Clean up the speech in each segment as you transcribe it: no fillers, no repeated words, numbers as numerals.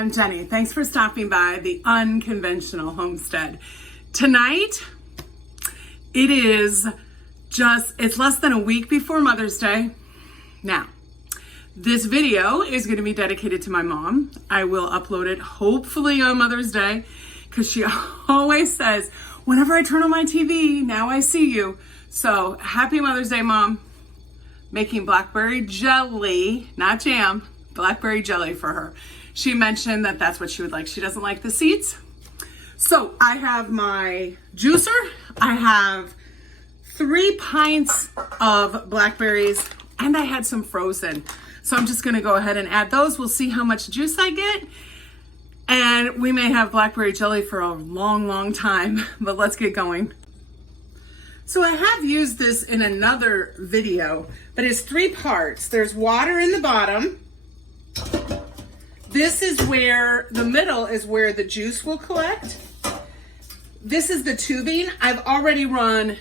I'm Jenny. Thanks for stopping by the Unconventional Homestead. Tonight, it's less than a week before Mother's Day. Now, this video is going to be dedicated to my mom. I will upload it hopefully on Mother's Day because she always says, whenever I turn on my TV, now I see you. So happy Mother's Day, Mom. Making blackberry jelly, not jam, blackberry jelly for her. She mentioned that that's what she would like. She doesn't like the seeds. So I have my juicer. I have 3 pints of blackberries and I had some frozen. So I'm just gonna go ahead and add those. We'll see how much juice I get. And we may have blackberry jelly for a long, long time, but let's get going. So I have used this in another video, but it's 3 parts. There's water in the bottom. This is where, the middle is where the juice will collect. This is the tubing. I've already run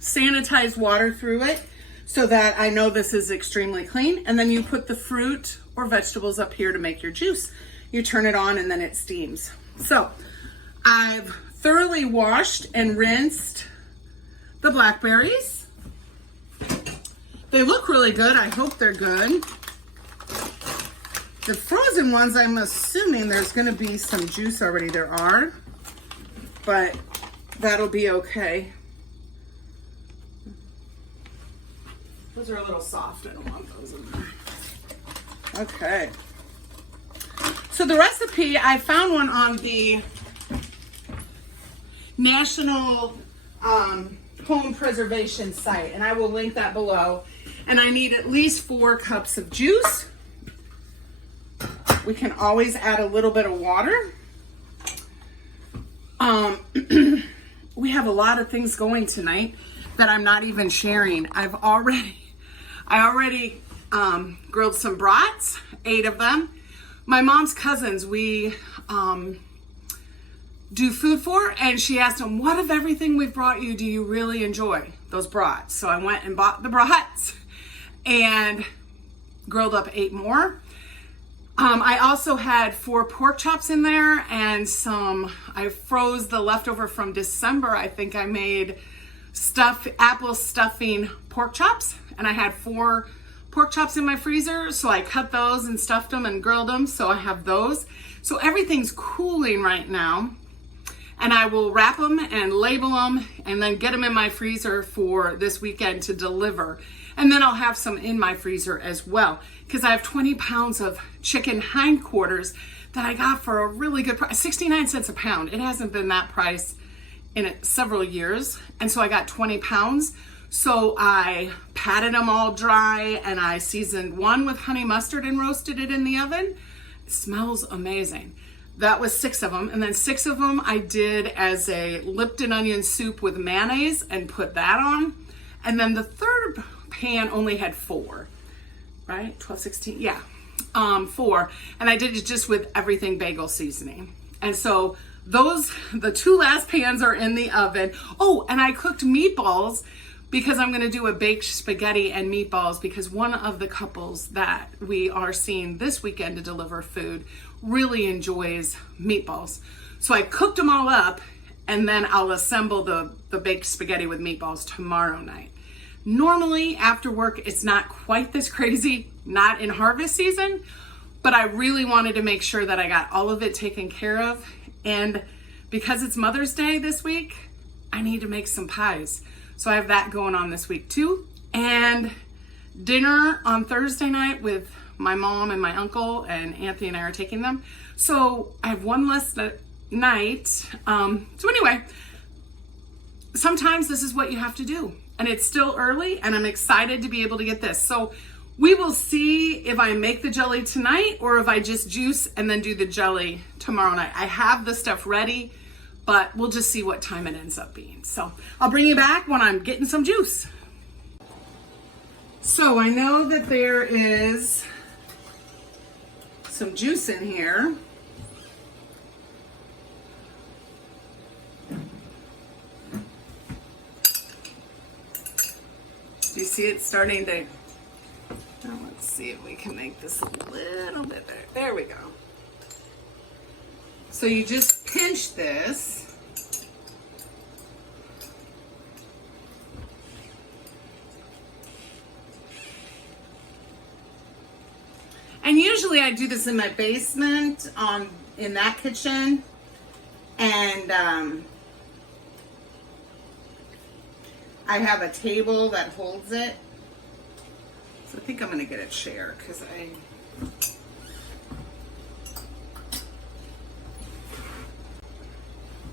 sanitized water through it so that I know this is extremely clean. And then you put the fruit or vegetables up here to make your juice. You turn it on and then it steams. So I've thoroughly washed and rinsed the blackberries. They look really good. I hope they're good. The frozen ones, I'm assuming there's gonna be some juice already. There are, but that'll be okay. Those are a little soft. I don't want those in there. Okay. So the recipe, I found one on the National Home Preservation site, and I will link that below. And I need at least 4 cups of juice. We can always add a little bit of water. We have a lot of things going tonight that I'm not even sharing. I already grilled some brats, 8 of them. My mom's cousins, we do food for, and she asked them, what of everything we've brought you do you really enjoy? Those brats. So I went and bought the brats and grilled up 8 more. I also had 4 pork chops in there and I froze the leftover from December. I think I made apple stuffing pork chops, and I had 4 pork chops in my freezer. So I cut those and stuffed them and grilled them. So I have those. So everything's cooling right now, and I will wrap them and label them and then get them in my freezer for this weekend to deliver. And then I'll have some in my freezer as well, because I have 20 pounds of chicken hindquarters that I got for a really good price, 69 cents a pound. It hasn't been that price in several years. And so I got 20 pounds. So I patted them all dry and I seasoned 1 with honey mustard and roasted it in the oven. It smells amazing. That was 6 of them. And then 6 of them I did as a Lipton onion soup with mayonnaise and put that on. And then the third pan only had 4, right? 12, 16, yeah, 4. And I did it just with everything bagel seasoning. And so the 2 last pans are in the oven. Oh, and I cooked meatballs because I'm gonna do a baked spaghetti and meatballs, because one of the couples that we are seeing this weekend to deliver food really enjoys meatballs. So I cooked them all up, and then I'll assemble the baked spaghetti with meatballs tomorrow night. Normally after work, it's not quite this crazy, not in harvest season, but I really wanted to make sure that I got all of it taken care of. And because it's Mother's Day this week, I need to make some pies. So I have that going on this week too. And dinner on Thursday night with my mom and my uncle, and Anthony and I are taking them. So I have one less night. So anyway, sometimes this is what you have to do. And it's still early, and I'm excited to be able to get this. So we will see if I make the jelly tonight or if I just juice and then do the jelly tomorrow night. I have the stuff ready, but we'll just see what time it ends up being. So I'll bring you back when I'm getting some juice. So I know that there is some juice in here. Do you see it starting to, now let's see if we can make this a little bit better. There we go. So you just pinch this. And usually I do this in my basement, in that kitchen. And I have a table that holds it. So I think I'm gonna get a chair because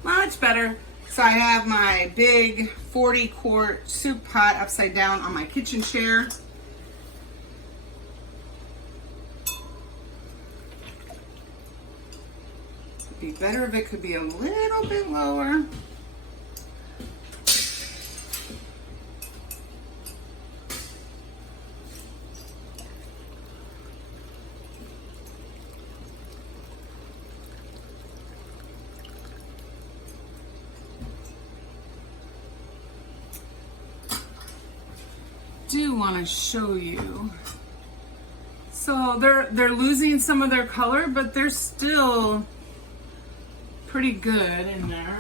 much better. So I have my big 40-quart soup pot upside down on my kitchen chair. It'd be better if it could be a little bit lower. Do want to show you. So they're losing some of their color, but they're still pretty good in there.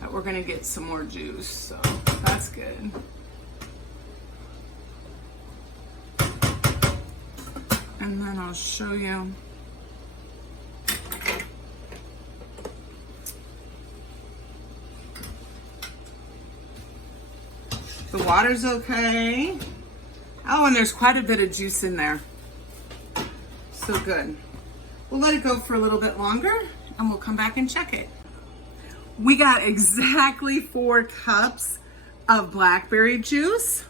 But we're gonna get some more juice, so that's good. And then I'll show you. The water's okay. Oh, and there's quite a bit of juice in there. So good. We'll let it go for a little bit longer and we'll come back and check it. We got exactly 4 cups of blackberry juice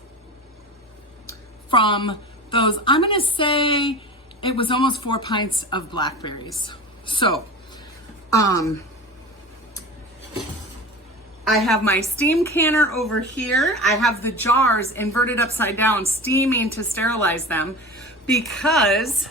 from those, I'm gonna say it was almost 4 pints of blackberries. So, I have my steam canner over here. I have the jars inverted upside down, steaming to sterilize them because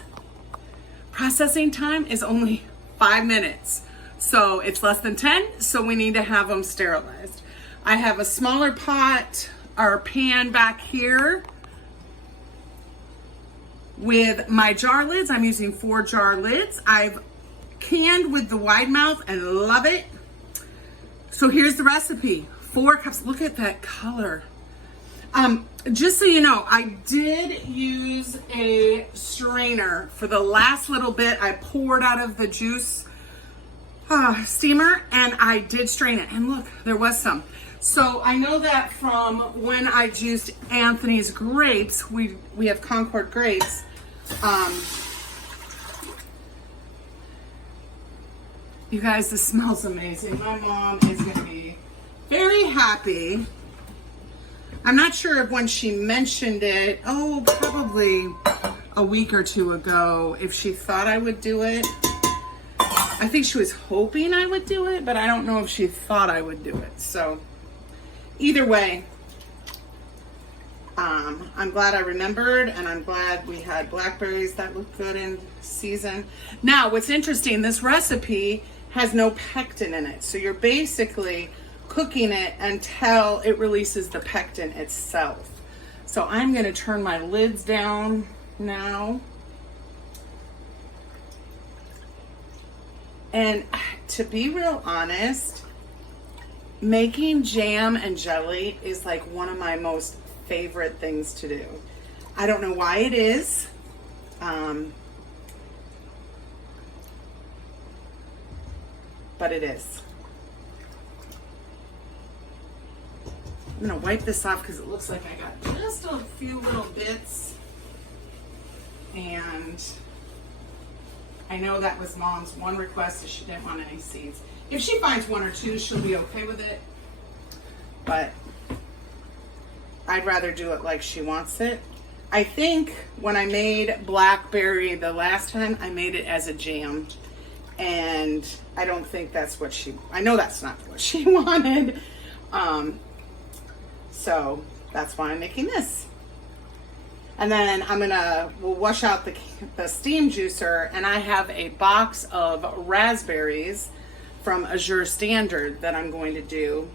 processing time is only 5 minutes. So it's less than 10, so we need to have them sterilized. I have a smaller pot or pan back here with my jar lids. I'm using 4 jar lids. I've canned with the wide mouth and love it. So here's the recipe. 4 cups. Look at that color. Just so you know, I did use a strainer for the last little bit. I poured out of the juice steamer and I did strain it. And look, there was some. So I know that from when I juiced Anthony's grapes, we have Concord grapes. You guys, this smells amazing. My mom is going to be very happy. I'm not sure if when she mentioned it, probably a week or 2 ago, if she thought I would do it. I think she was hoping I would do it, but I don't know if she thought I would do it. So either way, I'm glad I remembered, and I'm glad we had blackberries that look good in season. Now, what's interesting, this recipe has no pectin in it. So you're basically cooking it until it releases the pectin itself. So I'm gonna turn my lids down now. And to be real honest, making jam and jelly is like one of my most favorite things to do. I don't know why it is. But it is. I'm gonna wipe this off because it looks like I got just a few little bits. And I know that was Mom's one request, is she didn't want any seeds. If she finds 1 or 2, she'll be okay with it. But I'd rather do it like she wants it. I think when I made blackberry the last time, I made it as a jam. And I don't think that's what I know that's not what she wanted. So that's why I'm making this. And then we'll wash out the steam juicer, and I have a box of raspberries from Azure Standard that I'm going to do.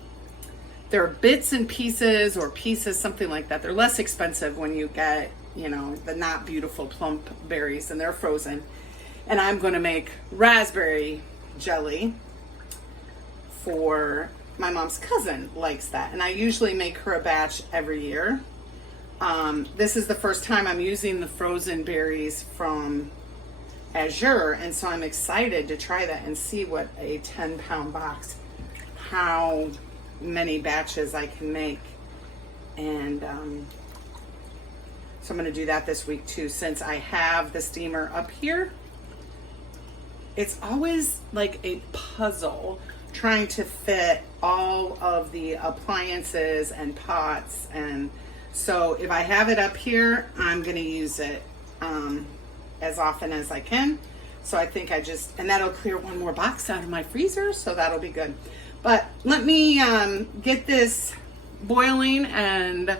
They're bits and pieces or pieces, something like that. They're less expensive when you get you know, the not beautiful plump berries, and they're frozen. And I'm going to make raspberry jelly for my mom's cousin, likes that. And I usually make her a batch every year. This is the first time I'm using the frozen berries from Azure, and so I'm excited to try that and see what a 10-pound box, how many batches I can make. And so I'm going to do that this week too, since I have the steamer up here. It's always like a puzzle trying to fit all of the appliances and pots, and so if I have it up here, I'm going to use it as often as I can. So I think and that'll clear one more box out of my freezer, so that'll be good. But let me get this boiling and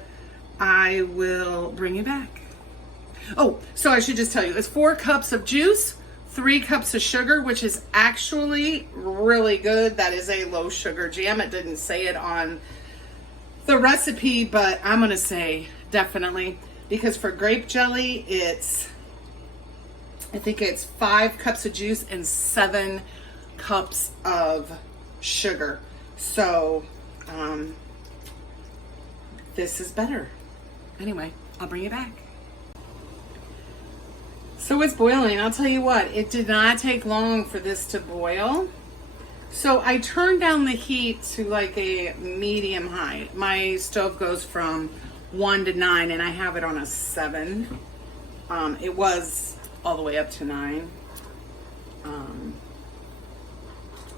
I will bring you back. Oh, so I should just tell you, it's 4 cups of juice, 3 cups of sugar, which is actually really good. That is a low sugar jam. It didn't say it on the recipe, but I'm going to say definitely, because for grape jelly, I think it's 5 cups of juice and 7 cups of sugar. So this is better. Anyway, I'll bring you back. So it's boiling. I'll tell you what, it did not take long for this to boil. So I turned down the heat to like a medium high. My stove goes from 1 to 9 and I have it on a 7. It was all the way up to 9.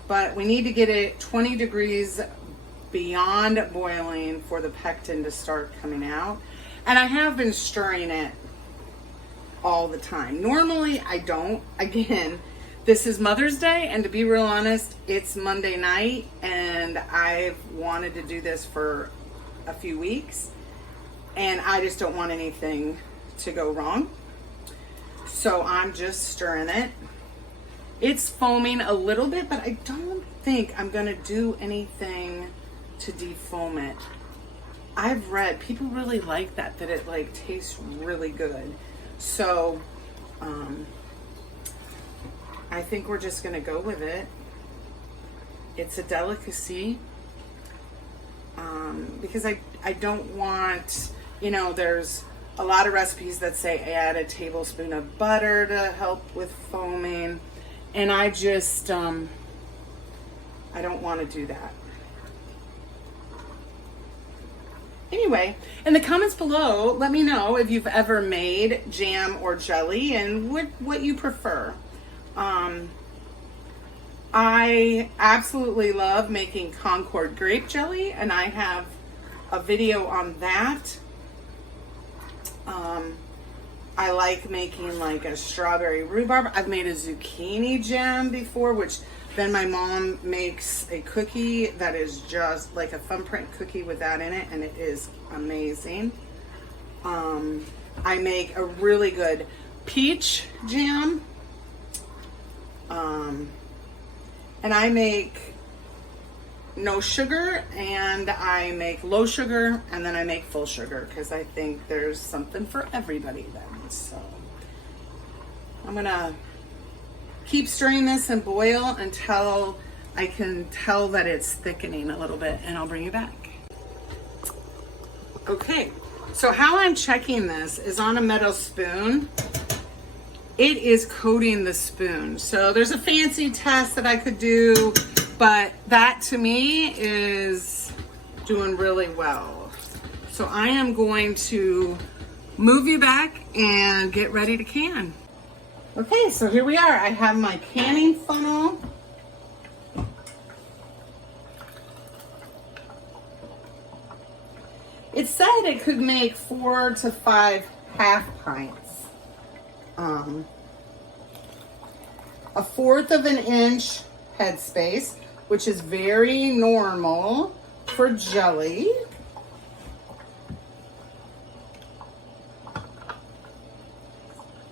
But we need to get it 20 degrees beyond boiling for the pectin to start coming out. And I have been stirring it all the time. Normally I don't. Again, this is Mother's Day, and to be real honest, it's Monday night, and I've wanted to do this for a few weeks, and I just don't want anything to go wrong. So I'm just stirring it. It's foaming a little bit, but I don't think I'm gonna do anything to defoam it. I've read people really like that it like tastes really good. So I think we're just gonna go with it. It's a delicacy because I don't want, you know, there's a lot of recipes that say add a tablespoon of butter to help with foaming, and I just I don't want to do that. Anyway, in the comments below, let me know if you've ever made jam or jelly and what you prefer. I absolutely love making Concord grape jelly, and I have a video on that. I like making like a strawberry rhubarb. I've made a zucchini jam before, which then my mom makes a cookie that is just like a thumbprint cookie with that in it, and it is amazing. I make a really good peach jam. And I make no sugar, and I make low sugar, and then I make full sugar, because I think there's something for everybody then. So I'm gonna keep stirring this and boil until I can tell that it's thickening a little bit, and I'll bring you back. Okay, so how I'm checking this is on a metal spoon. It is coating the spoon. So there's a fancy test that I could do, but that to me is doing really well. So I am going to move you back and get ready to can. Okay, so here we are. I have my canning funnel. It said it could make 4 to 5 half pints. A 1/4 of an inch headspace, which is very normal for jelly.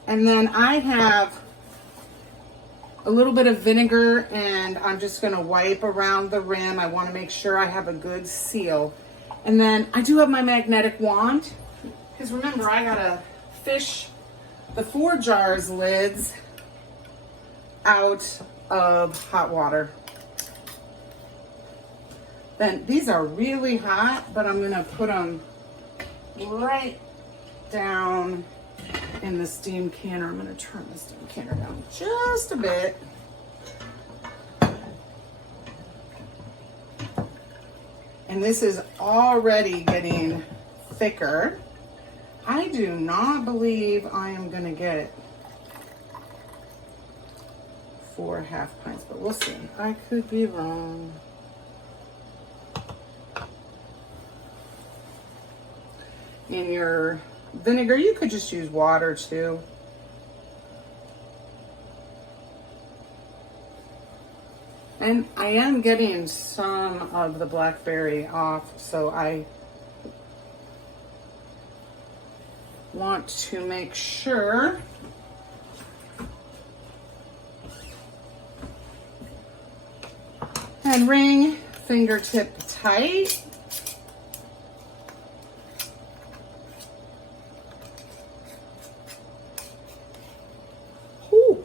And then I have a little bit of vinegar, and I'm just gonna wipe around the rim. I wanna make sure I have a good seal. And then I do have my magnetic wand, because remember, I gotta fish the 4 jars lids out of hot water. Then these are really hot, but I'm gonna put them right down in the steam canner. I'm gonna turn the steam canner down just a bit. And this is already getting thicker. I do not believe I am gonna get 4.5 pints, but we'll see. I could be wrong. In your vinegar, you could just use water too. And I am getting some of the blackberry off, so I want to make sure and wring fingertip tight. Ooh.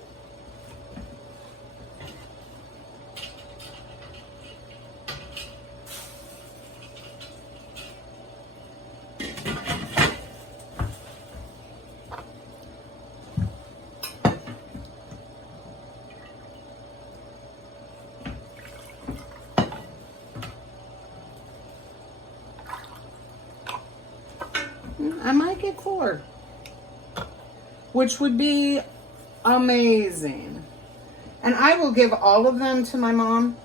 I might get 4, which would be amazing. And I will give all of them to my mom,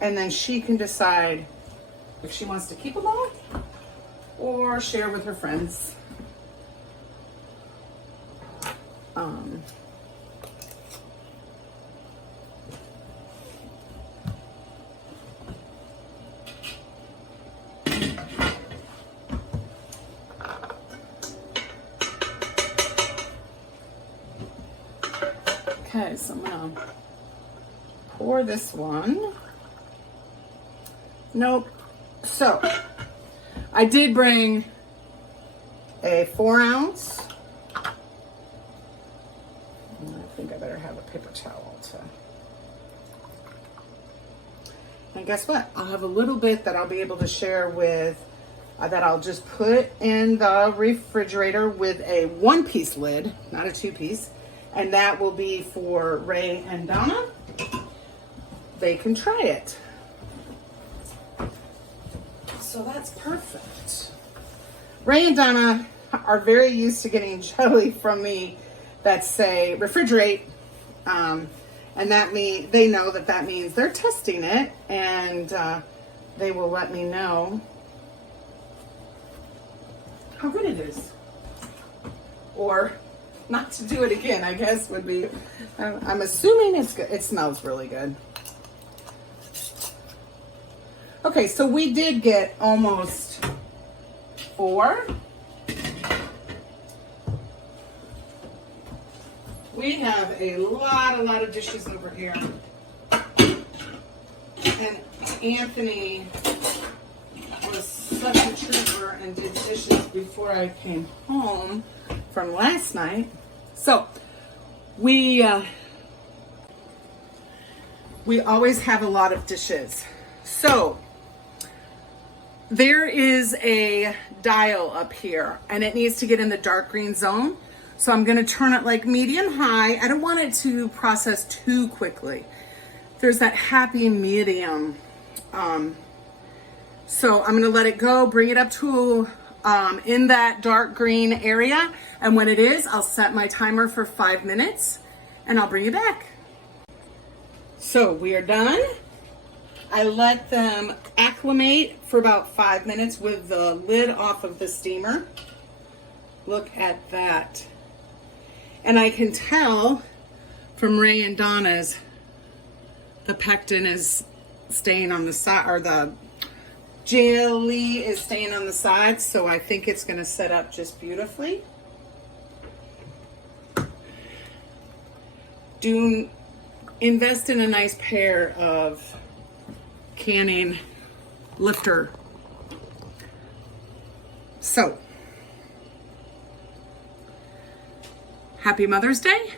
and then she can decide if she wants to keep them all or share with her friends. Okay, so I'm gonna pour this one. Nope. So I did bring a 4 ounce. I think I better have a paper towel to. And guess what? I'll have a little bit that I'll be able to share with, that I'll just put in the refrigerator with a 1-piece lid, not a 2-piece. And that will be for Ray and Donna. They can try it. So that's perfect. Ray and Donna are very used to getting jelly from me that say refrigerate. And they know that means they're testing it, and they will let me know how good it is. Or not to do it again, I guess would be, I'm assuming it's good. It smells really good. Okay, so we did get almost 4. We have a lot of dishes over here. And Anthony was such a trooper and did dishes before I came home from last night. So we always have a lot of dishes. So there is a dial up here, and it needs to get in the dark green zone. So I'm going to turn it like medium high. I don't want it to process too quickly. There's that happy medium. So I'm going to let it go, bring it up to in that dark green area. And when it is, I'll set my timer for 5 minutes and I'll bring it back. So we are done. I let them acclimate for about 5 minutes with the lid off of the steamer. Look at that. And I can tell from Ray and Donna's, the pectin is staying on the side, or the jelly is staying on the sides, so I think it's going to set up just beautifully. Do invest in a nice pair of canning lifter. So Happy Mother's Day.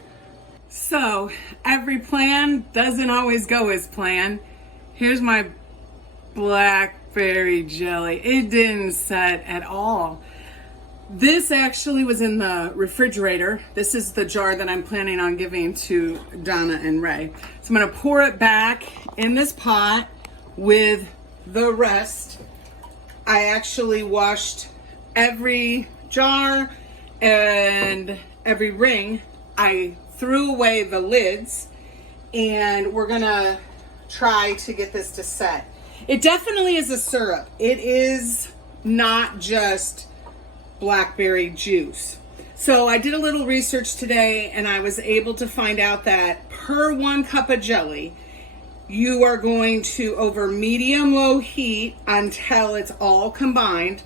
So every plan doesn't always go as planned. Here's my blackberry jelly. It didn't set at all. This actually was in the refrigerator. This is the jar that I'm planning on giving to Donna and Ray. So I'm gonna pour it back in this pot with the rest. I actually washed every jar and every ring. I threw away the lids, and we're gonna try to get this to set. It definitely is a syrup. It is not just blackberry juice. So I did a little research today, and I was able to find out that per 1 cup of jelly, you are going to, over medium-low heat until it's all combined,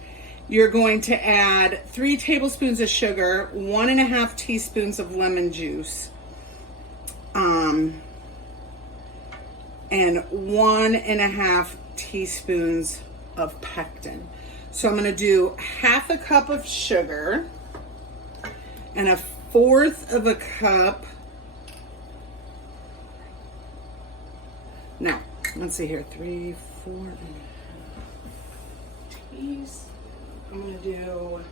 you're going to add 3 tablespoons of sugar, 1.5 teaspoons of lemon juice, and 1.5 teaspoons of pectin. So I'm gonna do 1/2 cup of sugar and 1/4 cup. No, let's see here, 3, 4. I'm gonna do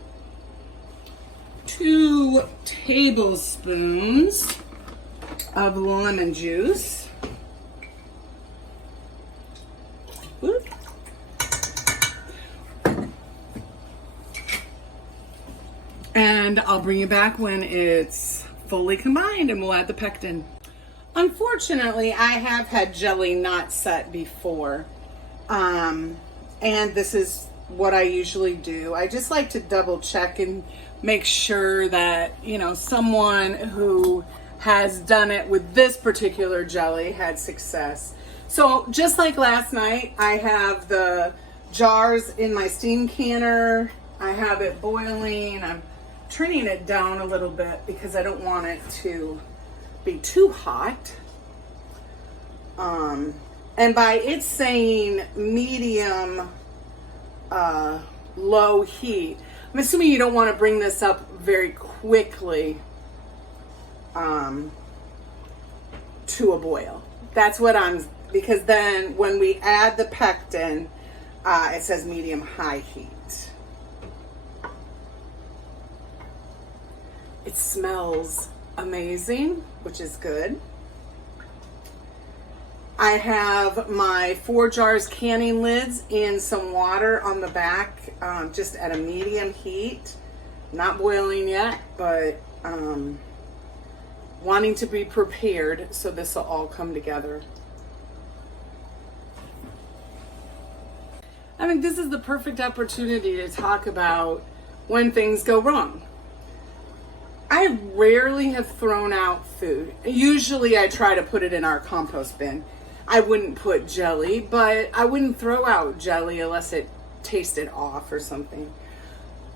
2 tablespoons of lemon juice. Whoop. And I'll bring you back when it's fully combined, and we'll add the pectin. Unfortunately, I have had jelly not set before. And this is what I usually do. I just like to double check and make sure that, you know, someone who has done it with this particular jelly had success. So just like last night, I have the jars in my steam canner. I have it boiling. I'm turning it down a little bit because I don't want it to be too hot. And by it's saying medium low heat, I'm assuming you don't want to bring this up very quickly to a boil. That's what because then when we add the pectin, it says medium high heat. It smells amazing, which is good. I have my 4 jars canning lids in some water on the back, just at a medium heat. Not boiling yet, but wanting to be prepared so this will all come together. I mean, this is the perfect opportunity to talk about when things go wrong. I rarely have thrown out food. Usually I try to put it in our compost bin. I wouldn't put jelly, but I wouldn't throw out jelly unless it tasted off or something.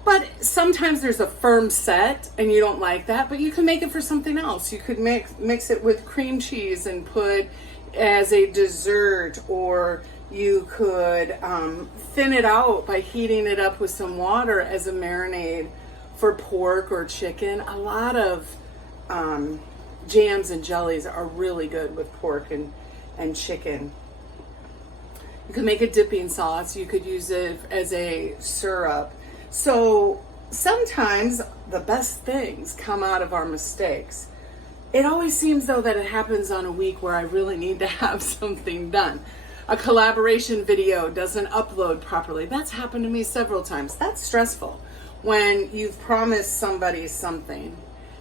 But sometimes there's a firm set and you don't like that, but you can make it for something else. You could mix it with cream cheese and put as a dessert, or you could thin it out by heating it up with some water as a marinade for pork or chicken. A lot of jams and jellies are really good with pork and chicken. You could make a dipping sauce. You could use it as a syrup. So sometimes the best things come out of our mistakes. It always seems though that it happens on a week where I really need to have something done. A collaboration video doesn't upload properly. That's happened to me several times. That's stressful when you've promised somebody something.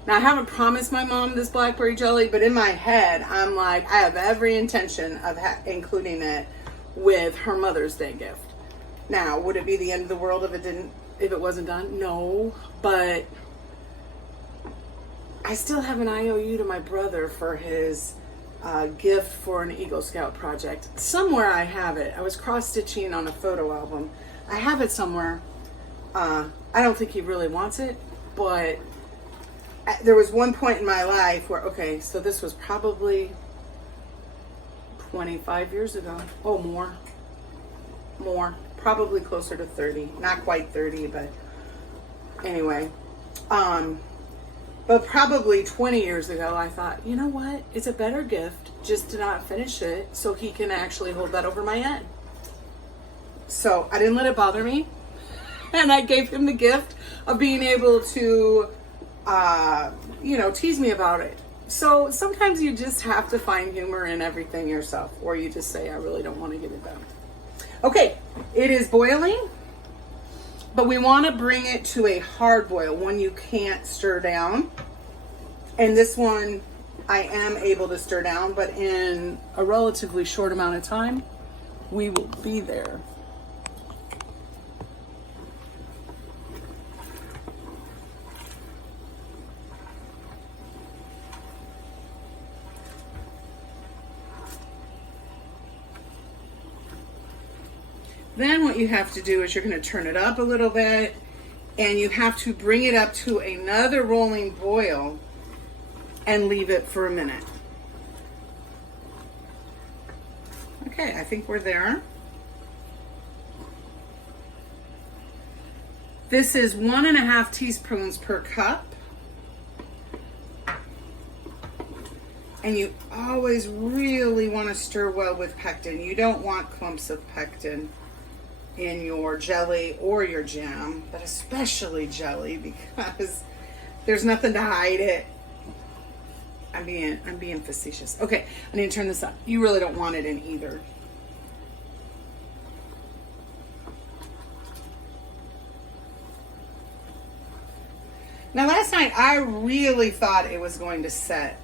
Now, I haven't promised my mom this blackberry jelly, but in my head, I'm like, I have every intention of including it with her Mother's Day gift. Now, would it be the end of the world if it wasn't done? No, but I still have an IOU to my brother for his gift for an Eagle Scout project. Somewhere I have it. I was cross-stitching on a photo album. I have it somewhere. I don't think he really wants it, but there was one point in my life where, okay, so this was probably 25 years ago. Oh, more, probably closer to 30, not quite 30, but anyway. But But probably 20 years ago, I thought, you know what? It's a better gift just to not finish it so he can actually hold that over my head. So I didn't let it bother me. And I gave him the gift of being able to, tease me about it. So sometimes you just have to find humor in everything yourself, or you just say, I really don't want to get it done. Okay, it is boiling, but we want to bring it to a hard boil, one you can't stir down. And this one I am able to stir down, but in a relatively short amount of time, we will be there. Then what you have to do is you're going to turn it up a little bit, and you have to bring it up to another rolling boil and leave it for a minute. Okay, I think we're there. This is 1.5 teaspoons per cup. And you always really want to stir well with pectin. You don't want clumps of pectin in your jelly or your jam, but especially jelly, because there's nothing to hide it. I'm being facetious. Okay, I need to turn this up. You really don't want it in either. Now last night I really thought it was going to set.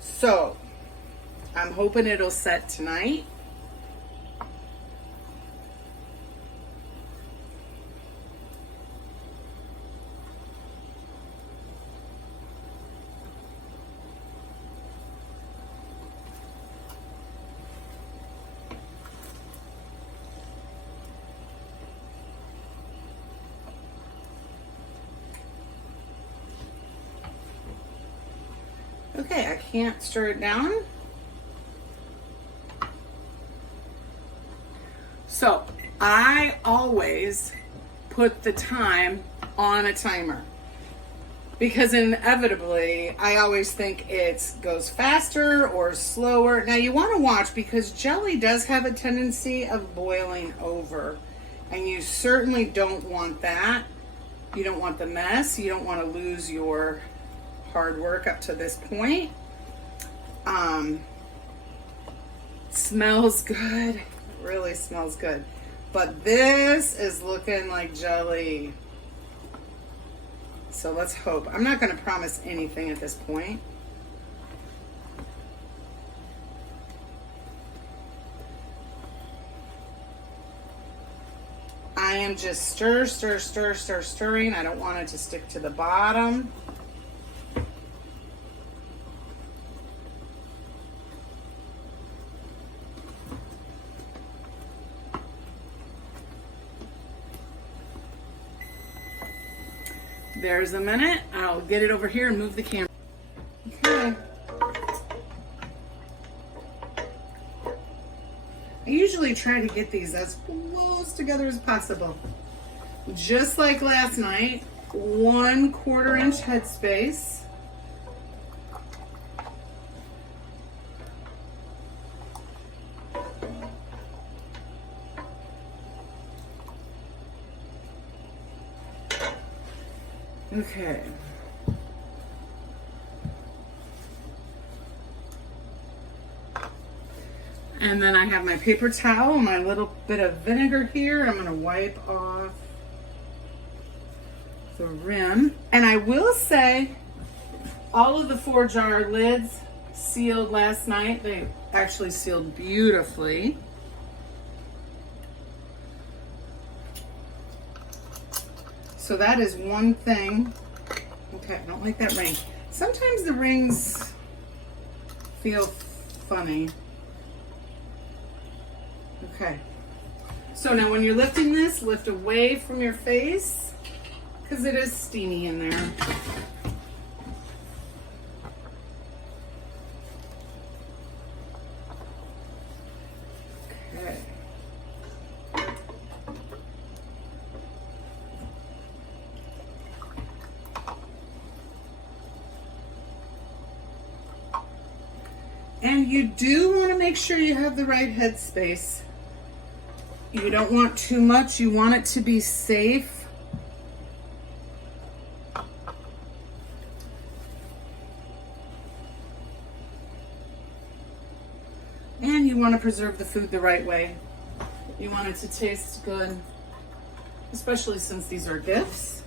So I'm hoping it'll set tonight. Okay, I can't stir it down. So I always put the time on a timer, because inevitably I always think it goes faster or slower. Now you want to watch, because jelly does have a tendency of boiling over, and you certainly don't want that. You don't want the mess. You don't want to lose your hard work up to this point. Smells good. It really smells good. But this is looking like jelly. So let's hope. I'm not going to promise anything at this point. I am just stirring. I don't want it to stick to the bottom. There's a minute. I'll get it over here and move the camera. Okay. I usually try to get these as close together as possible. Just like last night, 1/4 inch headspace. Okay. And then I have my paper towel, my little bit of vinegar here. I'm going to wipe off the rim. And I will say, all of the 4-jar lids sealed last night. They actually sealed beautifully. So that is one thing. Okay, I don't like that ring. Sometimes the rings feel funny. Okay. So now when you're lifting this, lift away from your face, because it is steamy in there. Okay. And you do want to make sure you have the right headspace. You don't want too much. You want it to be safe. And you want to preserve the food the right way. You want it to taste good, especially since these are gifts.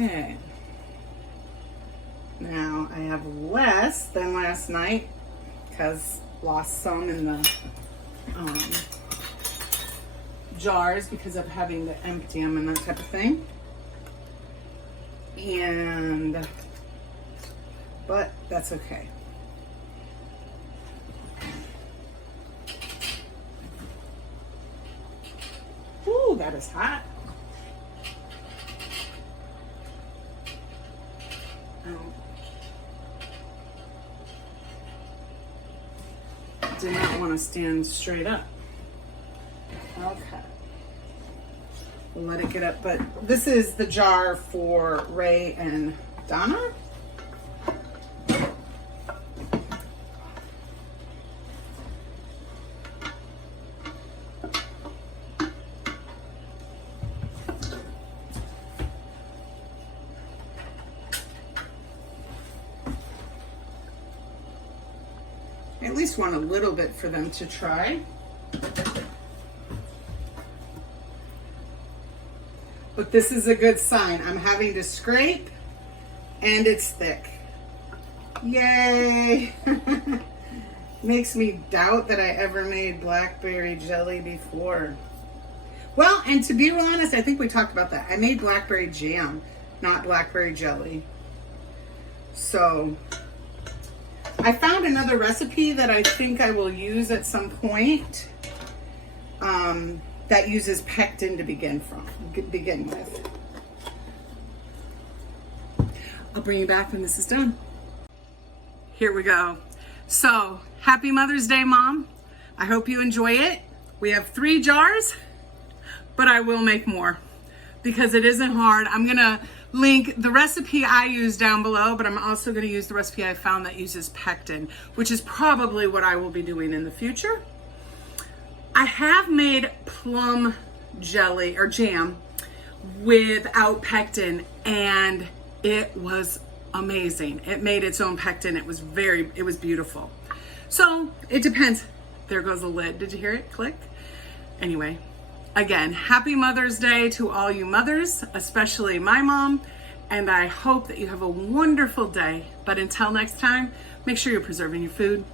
Okay, now I have less than last night because lost some in the jars because of having to empty them and that type of thing. But that's okay. Ooh, that is hot. Did not want to stand straight up. Okay. We'll let it get up, but this is the jar for Ray and Donna. I at least want a little bit for them to try. But this is a good sign. I'm having to scrape and it's thick. Yay! Makes me doubt that I ever made blackberry jelly before. Well, and to be real honest, I think we talked about that. I made blackberry jam, not blackberry jelly. So I found another recipe that I think I will use at some point that uses pectin to begin with. I'll bring you back when this is done. Here we go. So, happy Mother's Day, Mom. I hope you enjoy it. We have 3 jars, but I will make more because it isn't hard. I'm gonna link the recipe I use down below, but I'm also gonna use the recipe I found that uses pectin, which is probably what I will be doing in the future. I have made plum jelly or jam without pectin, and it was amazing. It made its own pectin. It was beautiful. So it depends. There goes the lid. Did you hear it click? Anyway, again, happy Mother's Day to all you mothers, especially my mom, and I hope that you have a wonderful day. But until next time, make sure you're preserving your food.